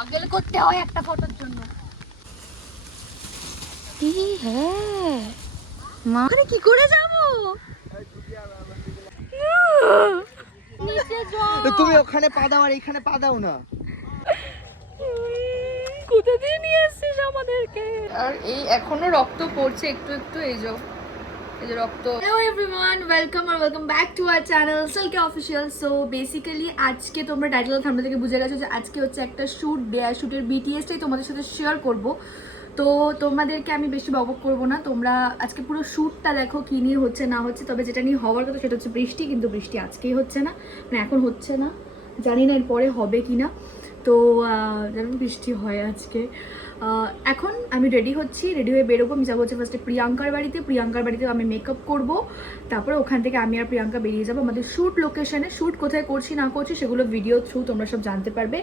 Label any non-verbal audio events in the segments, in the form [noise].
Struggle করতে হয় একটা ফটোর জন্য। হ্যাঁ। মা ওখানে কি করে যাব? নিচে তুমি ওখানে পা দাও আর এখানে পা দাও না। কোথা দিয়ে নিয়ে এসেছিস আমাদেরকে? আর এই এখনও রক্ত পড়ছে একটু একটু এই যে welcome R back to official so basically আজকে তোমরা টাইটেল থেকে বুঝে গেছো আজকে হচ্ছে একটা শ্যুট তোমাদের সাথে শেয়ার করব। তো তোমাদেরকে আমি বেশি বকবক করব না, তোমরা আজকে পুরো শ্যুটটা দেখো কী নিয়ে হচ্ছে, না হচ্ছে, তবে যেটা নিয়ে হওয়ার কথা সেটা হচ্ছে বৃষ্টি, কিন্তু বৃষ্টি আজকেই হচ্ছে না মানে এখন হচ্ছে না, জানি না এরপরে হবে কি না তো যেমন বৃষ্টি হয় আজকে এখন আমি রেডি হচ্ছি রেডি হয়ে বেরোবো। আমি যাব হচ্ছে ফার্স্টে প্রিয়াঙ্কার বাড়িতে। প্রিয়াঙ্কার বাড়িতে আমি মেকআপ করব। তারপরে ওখান থেকে আমি আর প্রিয়াঙ্কা বেরিয়ে যাব। আমাদের শ্যুট লোকেশানে শ্যুট কোথায় করছি, না করছি, সেগুলো ভিডিও থ্রু তোমরা সব জানতে পারবে।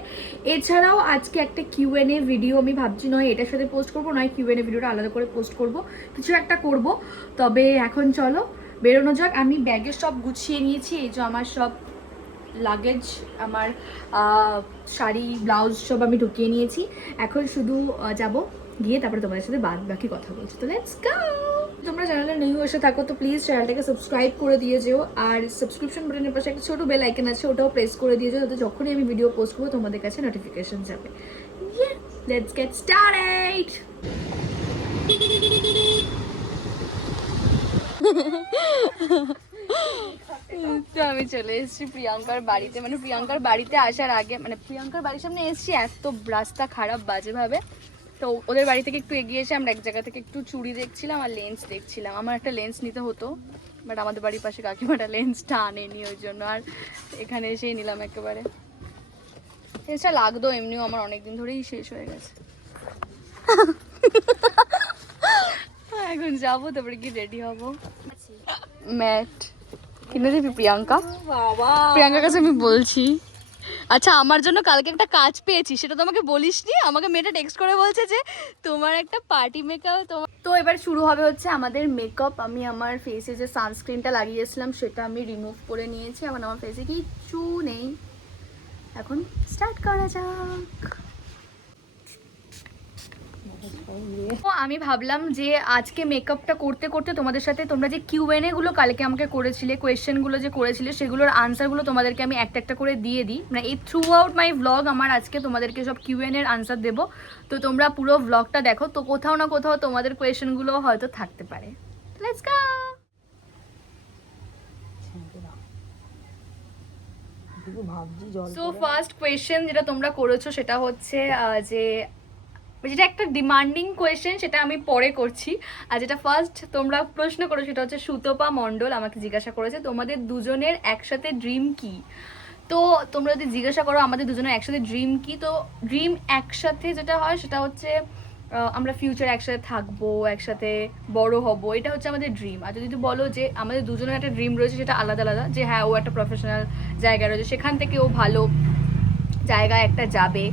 এছাড়াও আজকে একটা কিউএনএ ভিডিও আমি ভাবছি, নয় এটার সাথে পোস্ট করব, নয় কিউএনএ ভিডিওটা আলাদা করে পোস্ট করব। কিছু একটা করব। তবে এখন চলো, বেরোনো যাক। আমি ব্যাগের সব গুছিয়ে নিয়েছি। এই যে আমার সব লাগেজ আমার শাড়ি ব্লাউজ সব আমি ঢুকিয়ে নিয়েছি। এখন শুধু যাব, গিয়ে তারপরে তোমাদের সাথে বাদ বাকি কথা বলছি। তো লেটস তোমরা চ্যানেলে নিউ এসে থাকো, তো প্লিজ চ্যানেলটাকে সাবস্ক্রাইব করে দিয়ে যেও। আর সাবস্ক্রিপশন বাটনের পাশে একটা ছোটো বেল আইকন আছে, ওটাও প্রেস করে দিয়ে যেও, যাতে যখনই আমি ভিডিও পোস্ট করব, তোমাদের কাছে নোটিফিকেশন যাবে। লেটস গেট স্টার্টেড তো আমি চলে এসেছি প্রিয়াঙ্কার বাড়িতে। মানে প্রিয়াঙ্কার বাড়িতে আসার আগে মানে প্রিয়াঙ্কার বাড়ির সামনে এসেছি এত রাস্তা খারাপ বাজেভাবে। তো ওদের বাড়ি থেকে একটু এগিয়ে এসে আমরা এক জায়গা থেকে একটু চুড়ি দেখছিলাম আর লেন্স দেখছিলাম। আমার একটা লেন্স নিতে হতো বাট আমাদের বাড়ির পাশে কাকিমাটা লেন্সটা আনেনি ওই জন্য আর এখানে এসেই নিলাম একেবারে। লেন্সটা লাগতো এমনিও আমার অনেক দিন ধরেই শেষ হয়ে গেছে। এখন যাব তারপরে কি রেডি হব। ম্যাট। কিনে দিবি প্রিয়াঙ্কা? প্রিয়াঙ্কার কাছে আমি বলছি। আচ্ছা আমার জন্য কালকে একটা কাজ পেয়েছি সেটা তো আমাকে বলিসনি? আমাকে মেয়েটা টেক্সট করে বলছে যে তোমার একটা পার্টি মেকআপ তোমার তো এবার শুরু হবে হচ্ছে আমাদের মেকআপ আমি আমার ফেসে যে সানস্ক্রিনটা লাগিয়েছিলাম সেটা আমি রিমুভ করে নিয়েছি। এখন আমার ফেসে কিচ্ছু নেই। এখন স্টার্ট করা যাক। আমি ভাবলাম যে আজকে মেকআপটা করতে করতে তোমাদের সাথে তোমরা যে কিউএনএ গুলো কালকে আমাকে করেছিলে কোয়েশ্চেনগুলো যে করেছিলে সেগুলোর আনসারগুলো তোমাদেরকে আমি একটা একটা করে দিয়ে দিই। মানে এই থ্রু আউট মাই ভ্লগ আমার আজকে তোমাদেরকে সব কিউএন এর আনসার দেবো। তো তোমরা পুরো ভ্লগটা দেখো। তো কোথাও না কোথাও তোমাদের কোয়েশ্চেনগুলো হয়তো থাকতে পারে। লেটস গো ভাবছি সো ফার্স্ট কোয়েশ্চেন যেটা তোমরা করেছ সেটা হচ্ছে যে যেটা একটা ডিমান্ডিং কোয়েশ্চেন সেটা আমি পরে করছি। আর যেটা ফার্স্ট তোমরা প্রশ্ন করো, সেটা হচ্ছে সুতপা মণ্ডল আমাকে জিজ্ঞাসা করেছে, তোমাদের দুজনের একসাথে ড্রিম কি? তো তোমরা যদি জিজ্ঞাসা করো, আমাদের দুজনের একসাথে ড্রিম কি? তো ড্রিম একসাথে যেটা হয়, সেটা হচ্ছে আমরা ফিউচার একসাথে থাকব, একসাথে বড় হব, এটা হচ্ছে আমাদের ড্রিম আর যদি বলো যে আমাদের দুজনের একটা ড্রিম রয়েছে, সেটা আলাদা আলাদা, যে হ্যাঁ ও একটা প্রফেশনাল জায়গায় রয়েছে, সেখান থেকে ও ভালো জায়গায় একটা যাবে।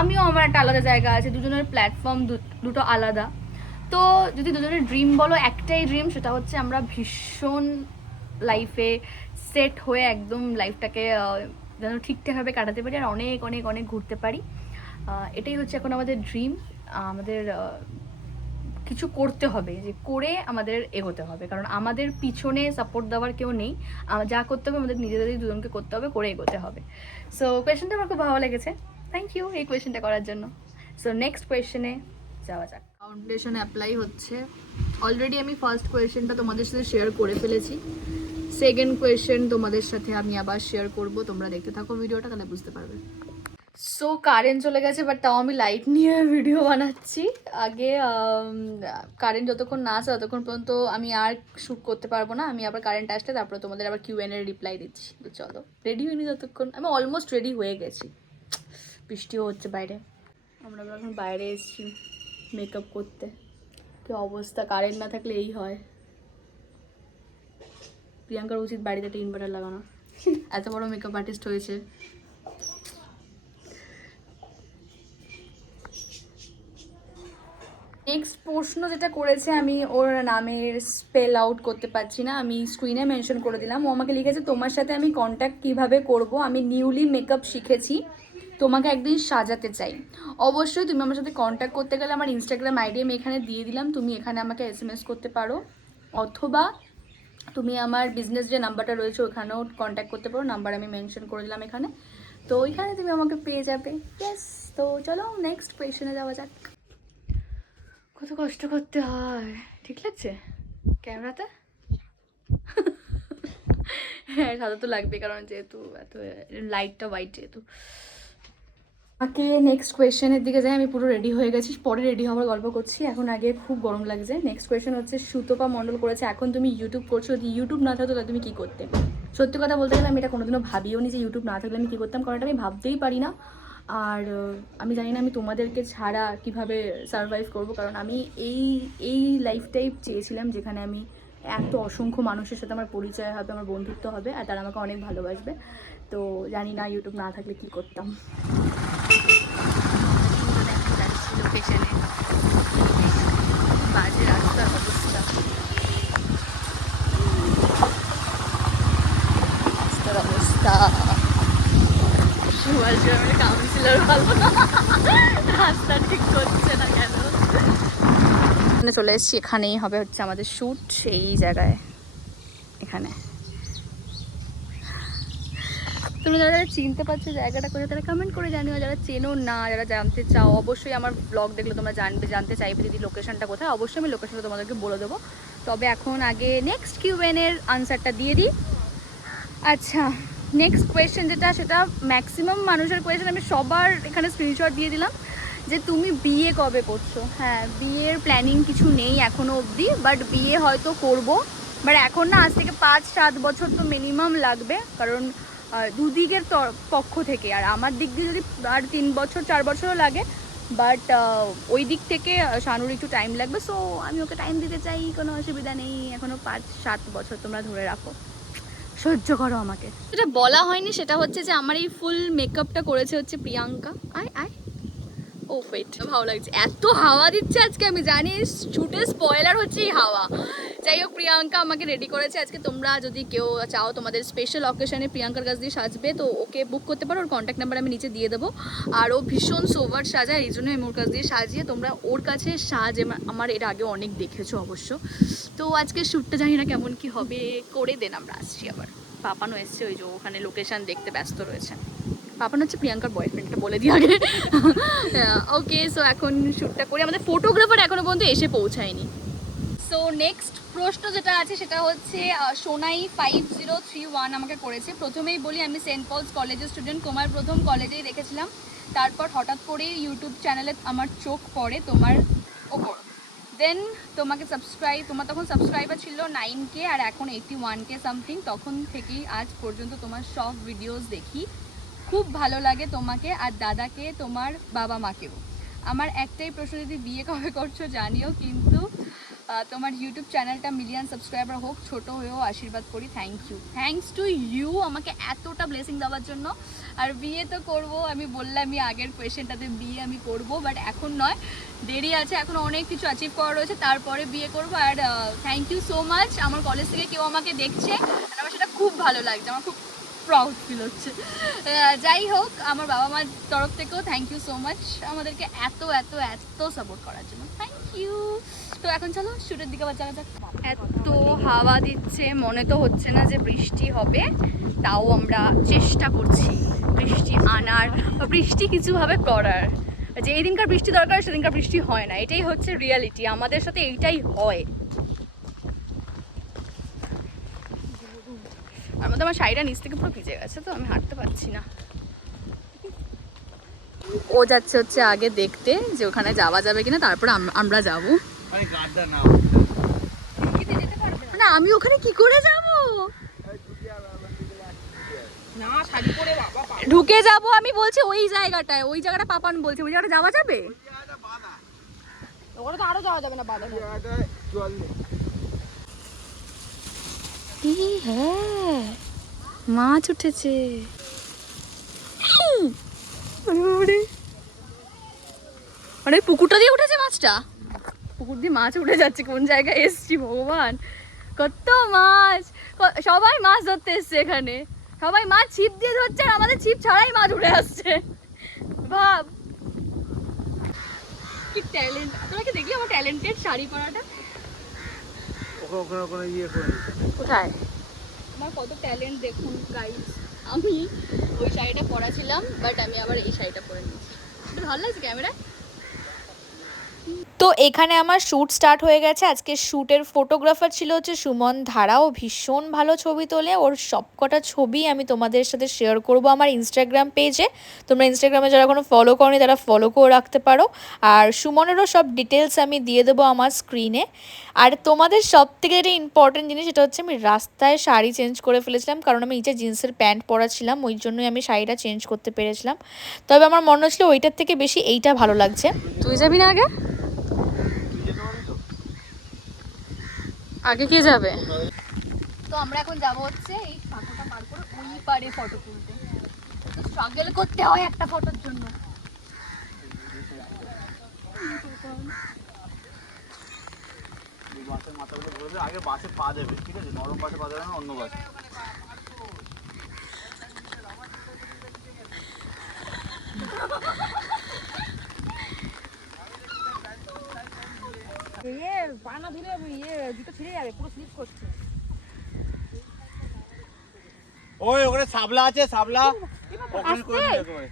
আমিও আমার একটা আলাদা জায়গা আছে, দুজনের প্ল্যাটফর্ম দুটো আলাদা। তো যদি দুজনের ড্রিম বলো, একটাই ড্রিম সেটা হচ্ছে আমরা ভীষণ লাইফে সেট হয়ে একদম লাইফটাকে যেন ঠিকঠাকভাবে কাটাতে পারি আর অনেক অনেক অনেক ঘুরতে পারি। এটাই হচ্ছে এখন আমাদের ড্রিম আমাদের কিছু করতে হবে, যে করে আমাদের এগোতে হবে। কারণ আমাদের পিছনে সাপোর্ট দেওয়ার কেউ নেই যা করতে হবে আমাদের নিজেদেরই দুজনকে করতে হবে, করে এগোতে হবে। সো কোয়েশ্চেনটা আমার খুব ভালো লেগেছে। থ্যাংক ইউ এই কোয়েশ্চেনটা করার জন্য। সো নেক্সট কোয়েশনে যাওয়া যাক। ফাউন্ডেশন অ্যাপ্লাই হচ্ছে। অলরেডি আমি ফার্স্ট কোয়েশ্চেনটা তোমাদের সাথে শেয়ার করে ফেলেছি। সেকেন্ড কোয়েশ্চেন তোমাদের সাথে আমি আবার শেয়ার করব। তোমরা দেখতে থাকো ভিডিওটা তাহলে বুঝতে পারবে। সো কারেন্ট চলে গেছে বাট তাও আমি লাইট নিয়ে ভিডিও বানাচ্ছি। আগে কারেন্ট যতক্ষণ না আসে ততক্ষণ পর্যন্ত আমি আর শ্যুট করতে পারব না। আমি আবার কারেন্ট আসলে তারপরে তোমাদের আবার কিউএন এর রিপ্লাই দিচ্ছি। তো চলো রেডি হইনি ততক্ষণ। আমি অলমোস্ট রেডি হয়ে গেছি। বৃষ্টিও হচ্ছে বাইরে। আমরা এখন বাইরে এসেছি মেকআপ করতে। কি অবস্থা? কারেন্ট না থাকলে এই হয়। প্রিয়াঙ্কার উচিত বাড়িতে একটা ইনভার্টার লাগানো। এত বড় মেকআপ আর্টিস্ট হয়েছে। নেক্সট প্রশ্ন যেটা করেছে আমি ওর নামের স্পেল আউট করতে পারছি না। আমি স্ক্রিনে মেনশন করে দিলাম। ও আমাকে লিখেছে, তোমার সাথে আমি কন্ট্যাক্ট কীভাবে করব? আমি নিউলি মেকআপ শিখেছি। তোমাকে একদিন সাজাতে চাই। অবশ্যই তুমি আমার সাথে কন্ট্যাক্ট করতে গেলে আমার ইনস্টাগ্রাম আইডি আমি এখানে দিয়ে দিলাম। তুমি এখানে আমাকে এস এম এস করতে পারো। অথবা তুমি আমার বিজনেস যে নাম্বারটা রয়েছে ওখানেও কন্ট্যাক্ট করতে পারো। নাম্বার আমি মেনশন করে দিলাম এখানে। তো ওইখানে তুমি আমাকে পেয়ে যাবে। ইয়েস তো চলো নেক্সট কোয়েশনে যাওয়া যাক। কত কষ্ট করতে হয়। ঠিক লাগছে? ক্যামেরাতে? হ্যাঁ সাদা তো লাগবে কারণ যেহেতু এত লাইটটা হোয়াইট যেহেতু। আগে নেক্সট কোয়েশ্চেনের দিকে যাই, আমি পুরো রেডি হয়ে গেছি, পরে রেডি হওয়ার গল্প করছি। এখন আগে খুব গরম লাগছে। নেক্সট কোয়েশ্চেন হচ্ছে, সুতপা মণ্ডল করেছে, এখন তুমি ইউটিউব করছ, যদি ইউটিউব না থাকতো তাহলে তুমি কী করতে? সত্যি কথা বলতে গেলে আমি এটা কোনোদিনও ভাবিও নি যে ইউটিউব না থাকলে আমি কী করতাম, কারণ এটা আমি ভাবতেই পারি না। আর আমি জানি না আমি তোমাদেরকে ছাড়া কীভাবে সারভাইভ করব, কারণ আমি এই এই লাইফটাই চেয়েছিলাম যেখানে আমি এত অসংখ্য মানুষের সাথে আমার পরিচয় হবে, আমার বন্ধুত্ব হবে, আর তারা আমাকে অনেক ভালোবাসবে। তো জানি না ইউটিউব না থাকলে কী করতাম। লোকেশনে বাজে রাস্তার অবস্থা রাস্তার অবস্থা সুভাষ গ্রামের ঠিক না কেন? এখানে চলে এসেছি, এখানেই হবে হচ্ছে আমাদের শ্যুট এই জায়গায়, এখানে। যারা যারা চিনতে পারছ জায়গাটা কোথায়, তারা কমেন্ট করে জানিও। যারা চেনো না, যারা জানতে চাও, অবশ্যই আমার ব্লগ দেখলে তোমরা জানবে, জানতে চাইবে যদি লোকেশনটা কোথায়, অবশ্যই আমি লোকেশনটা তোমাদেরকে বলে দেবো। তবে এখন আগে নেক্সট কিউএনের আনসারটা দিয়ে দিই। আচ্ছা। নেক্সট কোয়েশ্চেন যেটা, সেটা ম্যাক্সিমাম মানুষের কোয়েশ্চেন আমি সবার এখানে স্ক্রিনশট দিয়ে দিলাম যে তুমি বিয়ে কবে করছ। হ্যাঁ বিয়ের প্ল্যানিং কিছু নেই এখনও অবধি বাট বিয়ে হয়তো করব। বাট এখন না, আজ থেকে পাঁচ, সাত বছর তো মিনিমাম লাগবে, কারণ দুদিকের পক্ষ থেকে। আর আমার দিক দিয়ে যদি আর তিন বছর, চার বছরও লাগে বাট ওই দিক থেকে শানুর একটু টাইম লাগবে। সো আমি ওকে টাইম দিতে চাই, কোনো অসুবিধা নেই। এখনও পাঁচ, সাত বছর তোমরা ধরে রাখো। সহ্য করো আমাকে। যেটা বলা হয়নি সেটা হচ্ছে যে আমার এই ফুল মেকআপটা করেছে হচ্ছে প্রিয়াঙ্কা। আয় আয়। ও ওয়েট ভালো লাগছে। এত হাওয়া দিচ্ছে আজকে, আমি জানি শুটে স্পয়লার হচ্ছে এই হাওয়া। যাই হোক, প্রিয়াঙ্কা আমাকে রেডি করেছে। আজকে তোমরা যদি কেউ চাও তোমাদের স্পেশাল অকেশনে প্রিয়াঙ্কার কাছ দিয়ে সাজবে, তো ওকে বুক করতে পারো। ওর কন্ট্যাক্ট নাম্বার আমি নিচে দিয়ে দেবো। আর ও ভীষণ সোভার সাজায় এই জন্য আমি ওর কাছ দিয়ে সাজিয়ে তোমরা ওর কাছে সাজে। আমার এর আগে অনেক দেখেছ অবশ্য। তো আজকে শ্যুটটা জানি না কেমন কি হবে, করে দেন আমরা আসছি আবার। পাপানো এসছে, ওই যে ওখানে লোকেশন দেখতে ব্যস্ত রয়েছে। পাপানো হচ্ছে প্রিয়াঙ্কার বয়ফ্রেন্ডটা বলে দিই আগে। ওকে সো এখন শ্যুটটা করি আমাদের ফটোগ্রাফার এখনও পর্যন্ত এসে পৌঁছায়নি। সো নেক্সট প্রশ্ন যেটা আছে সেটা হচ্ছে Sonai five zero three one আমাকে করেছে। প্রথমেই বলি, আমি সেন্ট পলস কলেজের স্টুডেন্ট তোমার প্রথম কলেজেই দেখেছিলাম। তারপর হঠাৎ করেই ইউটিউব চ্যানেলে আমার চোখ পড়ে তোমার ওপর। দেন তোমাকে সাবস্ক্রাইব তোমার তখন সাবস্ক্রাইবার ছিল নাইন কে আর এখন এইটি ওয়ান কে সামথিং তখন থেকেই আজ পর্যন্ত তোমার সব ভিডিওস দেখি। খুব ভালো লাগে তোমাকে আর দাদাকে, তোমার বাবা মাকেও। আমার একটাই প্রশ্ন, যদি বিয়ে কবে করছ জানিও, কিন্তু তোমার ইউটিউব চ্যানেলটা মিলিয়ন সাবস্ক্রাইবার হোক, ছোট হয়েও আশীর্বাদ করি thank you thanks to you আমাকে এতটা ব্লেসিং দেওয়ার জন্য। আর বিয়ে তো করব, আমি বললামই আগের কোয়েশ্চেনটাতে বিয়ে আমি করব বাট এখন নয়। দেরি আছে, এখন অনেক কিছু অ্যাচিভ করা রয়েছে, তারপরে বিয়ে করব, আর থ্যাংক ইউ সো মাচ আমার কলেজ থেকে কেউ আমাকে দেখছে, আর আমার সেটা খুব ভালো লাগছে, আমার খুব প্রাউড ফিল হচ্ছে। যাই হোক, আমার বাবা মার তরফ থেকেও থ্যাংক ইউ সো মাচ আমাদেরকে এত এত এত সাপোর্ট করার জন্য। থ্যাংক ইউ তো এখন চলো শুটের দিকে আবার যাওয়া এত হাওয়া দিচ্ছে, মনে তো হচ্ছে না যে বৃষ্টি হবে, তাও আমরা চেষ্টা করছি বৃষ্টি আনার, বা বৃষ্টি কিছুভাবে করার। যে এই দিনকার বৃষ্টি দরকার, সেদিনকার বৃষ্টি হয় না, এটাই হচ্ছে রিয়ালিটি আমাদের সাথে এইটাই হয়। আর মধ্যে আমার শাড়িটা নিচ থেকে পুরো ভিজে গেছে তো, আমি হাঁটতে পারছি না। ও যাচ্ছে হচ্ছে আগে দেখতে যে ওখানে যাওয়া যাবে কিনা তারপর আম- আমরা যাব। আরে গাড্ডা না। না। আমি ওখানে কি করে যাব? না শাড়ি পরে বাবা ঢুকে যাব আমি বলছি ওই জায়গাটায় ওই জায়গাটা পাপান বলছে ওই জায়গাটা যাওয়া যাবে? ওখানে তো আরও যাওয়া যাবে না বাধা জল নেই। এই হ্যাঁ মাছ উঠেছে। মানে পুকুরটা দিয়ে উঠেছে মাছটা? পুকুর দিয়ে মাছ উঠে যাচ্ছে কোন জায়গায় এসছি ভগবান? কত মাছ! সবাই মাছ ধরতে এসছে এখানে। সবাই মাছ ছিপ দিয়ে ধরছে আর আমাদের ছিপ ছাড়াই মাছ উঠে আসছে। ভাব কি ট্যালেন্ট তোরা কি দেখলি আমার ট্যালেন্টেড শাড়ি পরাটা? ওখানে ওখানে ওখানে ইয়ে করে কোথায়? আমার কত ট্যালেন্ট দেখুন গাইস আমি ওই শাড়িটা পরা ছিলাম বাট আমি আবার এই শাড়িটা পরে নিয়েছি। ভালো লাগছে ক্যামেরা তো এখানে আমার শ্যুট স্টার্ট হয়ে গেছে। আজকে শ্যুটের ফটোগ্রাফার ছিল হচ্ছে সুমন ধারা। ও ভীষণ ভালো ছবি তোলে। ওর সবকটা ছবি আমি তোমাদের সাথে শেয়ার করব আমার ইনস্টাগ্রাম পেজে তোমরা ইনস্টাগ্রামে যারা কোনো ফলো করনি, তারা ফলো করে রাখতে পারো। আর সুমনেরও সব ডিটেলস আমি দিয়ে দেবো আমার স্ক্রিনে আর তোমাদের সব থেকে যেটা ইম্পর্টেন্ট জিনিস, সেটা হচ্ছে আমি রাস্তায় শাড়ি চেঞ্জ করে ফেলেছিলাম। কারণ আমি নিচে জিন্সের প্যান্ট পরা ছিলাম ওই জন্যই আমি শাড়িটা চেঞ্জ করতে পেরেছিলাম। তবে আমার মনে হচ্ছিল ওইটার থেকে বেশি এইটা ভালো লাগছে। তুই যাবি না আগে? আগে কে যাবে? তো আমরা এখন যাব হচ্ছে এই ফাঁকটা পার করে ওই পারে ফটো তুলতে। তো স্ট্রাগল করতে হয় একটা ফটোর জন্য। বাসের মাথাগুলো ধরে দেবে, আগে বাসে পা দেবে ঠিক আছে নরম বাসে পা দেবে না অন্য বাসে ধরে ইয়ে জুতো ছিঁড়ে যাবে পুরো স্লিপ করছে। ওই ওখানে সাবলা আছে সাবলা ওখানে করে একেবারে।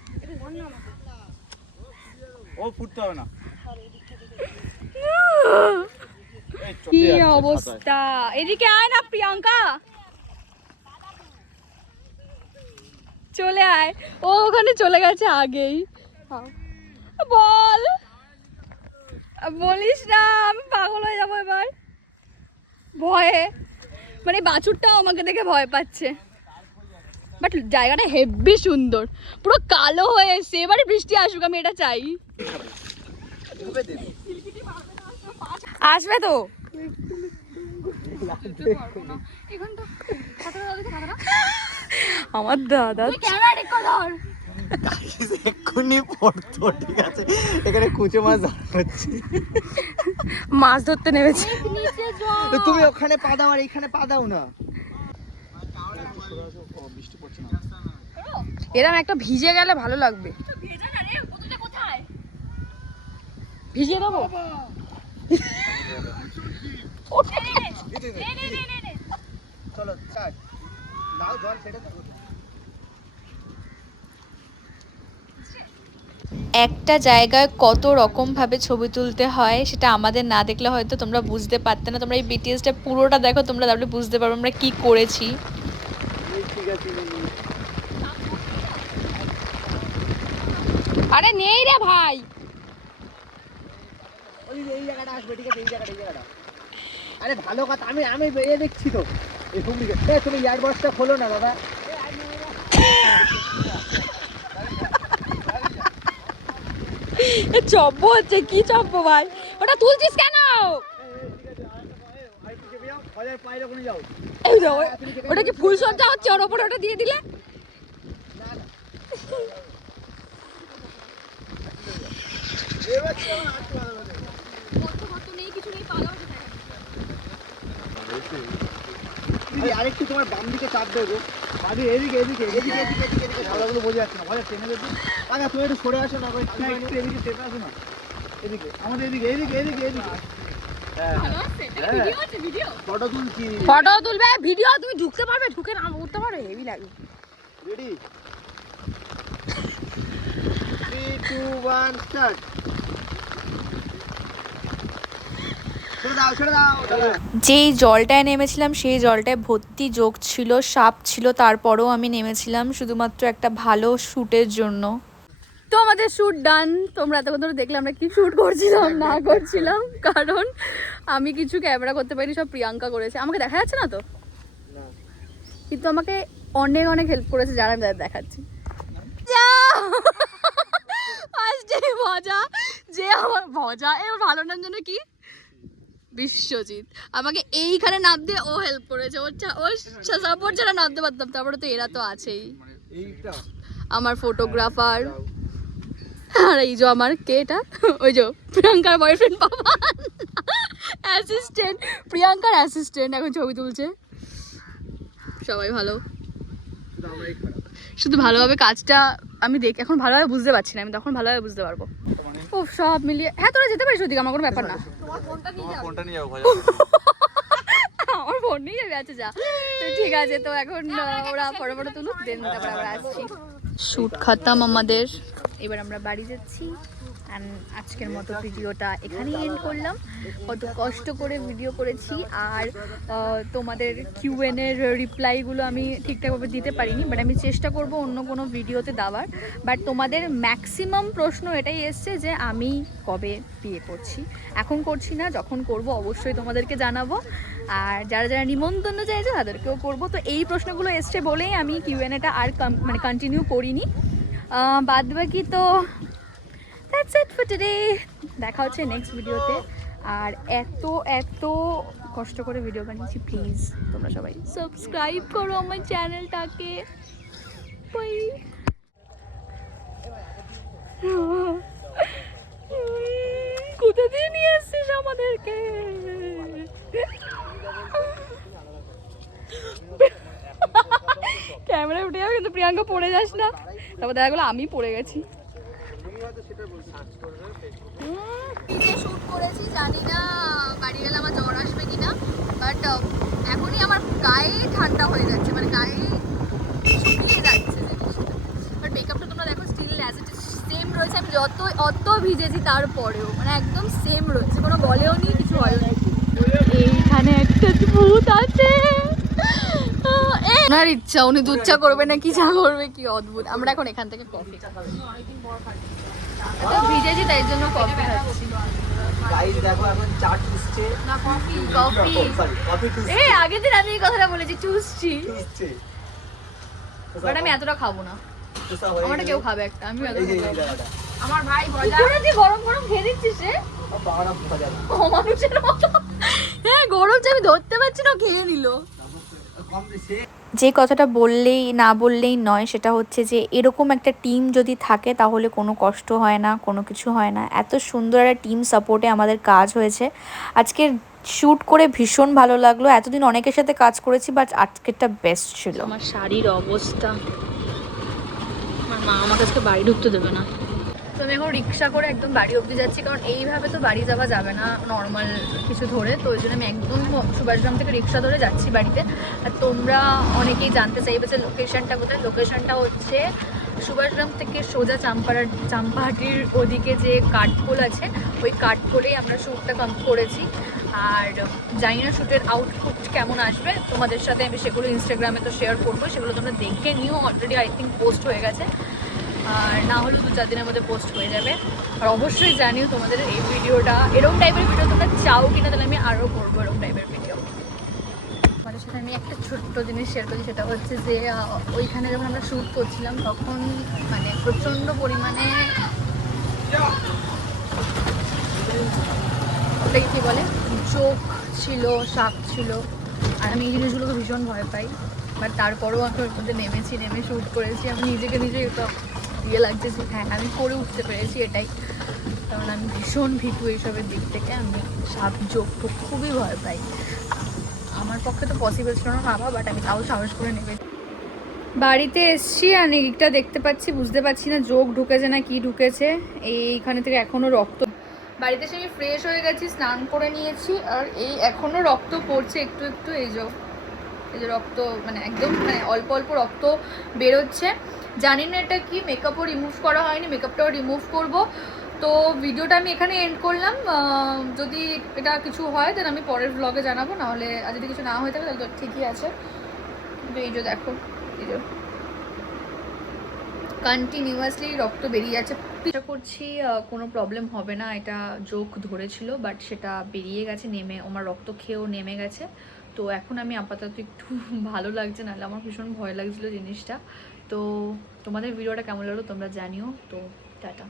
ও ফুটতে হবে না। কি অবস্থা? এদিকে আয় না প্রিয়াঙ্কা। চলে আয়। ও ওখানে চলে গেছে আগেই। বল। বলিস না আমি পাগল হয়ে যাব এবার। ভয়ে। মানে বাছুরটাও আমাকে দেখে ভয় পাচ্ছে। বাট জায়গাটা হেভি সুন্দর। পুরো কালো হয়ে এসছে। এবারে বৃষ্টি আসুক আমি এটা চাই। আসবে তো? আমার দাদা তুই ক্যামেরা ঠিক ধর Guys, এক্ষুনি পড়তো ঠিক আছে? এখানে কুচো মাছ হচ্ছে। মাছ ধরতে নেমেছে। তুমি ওখানে পা দাও আর এইখানে পা দাও না। এরম একটা ভিজে গেলে ভালো লাগবে। ভেজা দেবো। চলো দাও জল ফেটে একটা জায়গায় কত রকমভাবে ছবি তুলতে হয় সেটা আমাদের না দেখলে হয়তো তোমরা বুঝতে পারতে না। তোমরা এই বিটিএসটা পুরোটা দেখো, তোমরা তাহলে বুঝতে পারবে আমরা কি করেছি। আরে নেই রে ভাই। এই জায়গাটা আসবে, ঠিক আছে, এই জায়গাটা এই জায়গাটা। আরে ভালো কথা, আমি আমি বেরিয়ে দেখছি তো। এই তুমি তুমি ইয়ার বক্সটা খোলো না দাদা চব্ব হচ্ছে, কি চব্ব ভাই? ওটা তুলছিস কেন? ওটা কি ফুল সজ্জা হচ্ছে ওর ওপরে? ওটা দিয়ে দিলে? আরেকটু তোমার বাম দিকে চাপ দেবো। বাদি এদিকে এদিকে এদিকে এদিকে এদিকে এদিকে ঝালাগুলো বোঝা যাচ্ছে না ভালো টেনে দেবো আগে তুমি একটু সরে আসো না একটু এদিকে আসো না। এদিকে আমাদের এদিকে এদিকে এদিকে এদিকে। হ্যাঁ। ভিডিও ফটো তুলছি। ফটো তুলবে ভিডিও তুমি ঢুকতে পারবে ঢুকে নাম উঠতে পারবে হেভি লাগে। Ready three two one start ছেড়ে দাও ছেড়ে দাও দাদা যেই জলটায় নেমেছিলাম, সেই জলটায় ভর্তি যোগ ছিল, সাপ ছিল, তারপরেও আমি নেমেছিলাম শুধুমাত্র একটা ভালো শ্যুটের জন্য। তো আমাদের শুট ডান। তোমরা এতক্ষণ ধরে দেখলে আমরা কি শুট করছিলাম, না করছিলাম, কারণ আমি কিছু ক্যামেরা করতে পারিনি, সব প্রিয়াঙ্কা করেছে। আমাকে দেখা যাচ্ছে না তো? কিন্তু আমাকে অনেক অনেক হেল্প করেছে, যারা আমি দেখাচ্ছি। ফার্স্টে মজা, যে আমার মজা। এ ভালো নাম জন্য কি? বিশ্বজিৎ। আমাকে এইখানে নাম দিয়ে ও হেল্প করেছে। ওর ওর সাপোর্ট ছাড়া নামতে পারতাম তারপরে তো এরা তো আছেই। আমার ফটোগ্রাফার আর এই যে আমার কে এটা? ওই যে প্রিয়াঙ্কার বয়ফ্রেন্ড বাবা অ্যাসিস্ট্যান্ট প্রিয়াঙ্কার অ্যাসিস্ট্যান্ট এখন ছবি তুলছে। সবাই ভালো। শুধু ভালোভাবে কাজটা আমি দেখ এখন ভালোভাবে বুঝতে পারছি না আমি তখন ভালোভাবে বুঝতে পারব। ও সব মিলিয়ে হ্যাঁ তোরা যেতে পারিস ওদিকে আমার কোনো ব্যাপার না। ফোনটা আমার ফোন নিয়ে যাবে আচ্ছা যা। ঠিক আছে তো এখন ওরা ফটো ফটো তুলুক দেন তারপর আমরা আসছি। শ্যুট খাতাম আমাদের। এবার আমরা বাড়ি যাচ্ছি। অ্যান্ড আজকের মতো ভিডিওটা এখানেই এন্ড করলাম। কত কষ্ট করে ভিডিও করেছি। আর তোমাদের কিউএন এর রিপ্লাইগুলো আমি ঠিকঠাকভাবে দিতে পারিনি বাট আমি চেষ্টা করব অন্য কোনো ভিডিওতে দেওয়ার। বাট তোমাদের ম্যাক্সিমাম প্রশ্ন এটাই এসছে যে আমি কবে বিয়ে করছি। এখন করছি না, যখন করব অবশ্যই তোমাদেরকে জানাব। আর যারা যারা নিমন্ত্রণ চাইছে তাদেরকেও করব। তো এই প্রশ্নগুলো এসছে বলেই আমি কিউএনএটা আর মানে কন্টিনিউ করিনি। বাদ বাকি তো দ্যাটস ইট ফর টুডে দেখা হচ্ছে নেক্সট ভিডিওতে আর এত এত কষ্ট করে ভিডিও বানিয়েছি প্লিজ তোমরা সবাই সাবস্ক্রাইব করো আমার চ্যানেলটাকে কোথা দিয়ে নিয়ে এসছিস আমাদেরকে? ক্যামেরা উঠে যাবে কিন্তু প্রিয়াঙ্কা পড়ে যাস না। তারপর দেখা গেলো আমি পড়ে গেছি। শুট করেছি জানি না বাড়ি গেলে আমার জ্বর আসবে কিনা বাট এখনই আমার গায়ে ঠান্ডা হয়ে যাচ্ছে মানে গায়ে শুকিয়ে যাচ্ছে বাট মেকআপটা তোমরা দেখো স্টিল অ্যাজ ইট সেম রয়েছে আমি যত অত ভিজেছি তারপরেও মানে একদম সেম রয়েছে কোনো গলেও নি কিছু হয়নি এইখানে একটা ভূত আছে। ওনার ইচ্ছা উনি দুধ চা করবে না কি চা করবে কি অদ্ভুত। আমরা এখন এখান থেকে কফি ভিজেছি তাই জন্য কফি খাচ্ছি। গাইস দেখো এখন চাট উঠছে না কফি কফি সরি কফি এ আগের দিন আমি এই কথাটা বলেছি চুষছি বাট আমি এতটা খাব না। আমারটা কেউ খাবে একটা আমি আমার ভাই গরম গরম খেয়ে দিচ্ছিস রে? পাহাড়া মতো। হ্যাঁ গরম যে আমি ধরতে পারছি না খেয়ে নিল। যে কথাটা বললেই, না বললেই নয়, সেটা হচ্ছে যে এরকম একটা টিম যদি থাকে, তাহলে কোনো কষ্ট হয় না, কোনো কিছু হয় না। এত সুন্দর একটা টিম সাপোর্টে আমাদের কাজ হয়েছে। আজকে শ্যুট করে ভীষণ ভালো লাগল। এতদিন অনেকের সাথে কাজ করেছি বাট আজকেরটা বেস্ট ছিল। আমার শাড়ির অবস্থা। আমার মা আমাকে আজকে বাড়ি ঢুকতে দেবে না। তো আমি এখন রিক্সা করে একদম বাড়ি অবধি যাচ্ছি, কারণ এইভাবে তো বাড়ি যাওয়া যাবে না নর্মাল কিছু ধরে। তো ওই জন্য আমি একদম সুভাষগ্রাম থেকে রিক্সা ধরে যাচ্ছি বাড়িতে। আর তোমরা অনেকেই জানতে চাইবে যে লোকেশনটা কোথায়? লোকেশনটা হচ্ছে সুভাষগ্রাম থেকে সোজা চাম্পাড়া, চাম্পাহাটির ওদিকে যে কাঠপোল আছে, ওই কাঠপোলেই আমরা শ্যুটটা কম করেছি। আর জানি না শ্যুটের আউটপুট কেমন আসবে। তোমাদের সাথে আমি সেগুলো ইনস্টাগ্রামে তো শেয়ার করব, সেগুলো তোমরা দেখে নিও। অলরেডি আই থিঙ্ক পোস্ট হয়ে গেছে। আর না হলেও দু চার দিনের মধ্যে পোস্ট হয়ে যাবে। আর অবশ্যই জানিও তোমাদের এই ভিডিওটা এরকম টাইপের ভিডিও তোমরা চাও কিনা তাহলে আমি আরও করব এরকম টাইপের ভিডিও তোমাদের সাথে আমি একটা ছোট্ট জিনিস শেয়ার করি, সেটা হচ্ছে যে ওইখানে যখন আমরা শ্যুট করছিলাম, তখন মানে প্রচণ্ড পরিমাণে ওটাকে কী বলে? চোখ ছিল, সাপ ছিল। আর আমি এই জিনিসগুলোকে ভীষণ ভয় পাই। বাট তারপরেও আমি ওর মধ্যে নেমেছি, নেমে শ্যুট করেছি। আমি নিজেকে নিজে ইয়ে লাগছে যে হ্যাঁ আমি করে উঠতে পেরেছি এটাই। কারণ আমি ভীষণ ভীতু এইসবের দিক থেকে, আমি সাপ যোগ টোক খুবই ভয় পাই। আমার পক্ষে তো পসিবল ছিল না ভাবা বাট আমি তাও সাহস করে নেবে। বাড়িতে এসছি, আর এদিকটা দেখতে পাচ্ছি, বুঝতে পারছি না যোগ ঢুকেছে না কি ঢুকেছে। এইখানে থেকে এখনও রক্ত বাড়িতে এসে আমি ফ্রেশ হয়ে গেছি, স্নান করে নিয়েছি, আর এই এখনও রক্ত পড়ছে একটু একটু, এই যে যে রক্ত মানে একদম মানে অল্প অল্প রক্ত বেরোচ্ছে। জানি না এটা কি মেকআপও রিমুভ করা হয়নি মেকআপটাও রিমুভ করব। তো ভিডিওটা আমি এখানে এন্ড করলাম। যদি এটা কিছু হয় তাহলে আমি পরের ব্লগে জানাব। নাহলে আর যদি কিছু না হয়ে থাকে, তাহলে তো ঠিকই আছে। এই দেখো যে কন্টিনিউয়াসলি রক্ত বেরিয়ে যাচ্ছে। চেষ্টা করছি কোনো প্রবলেম হবে না। এটা জোক ধরেছিল বাট সেটা বেরিয়ে গেছে, নেমে, আমার রক্ত খেয়েও নেমে গেছে। তো এখন আমি আপাতত একটু [laughs] ভালো লাগছে, নাহলে আমার ভীষণ ভয় লাগছিল জিনিসটা। তো তোমাদের ভিডিওটা কেমন লাগল তোমরা জানিও। তো টাটা।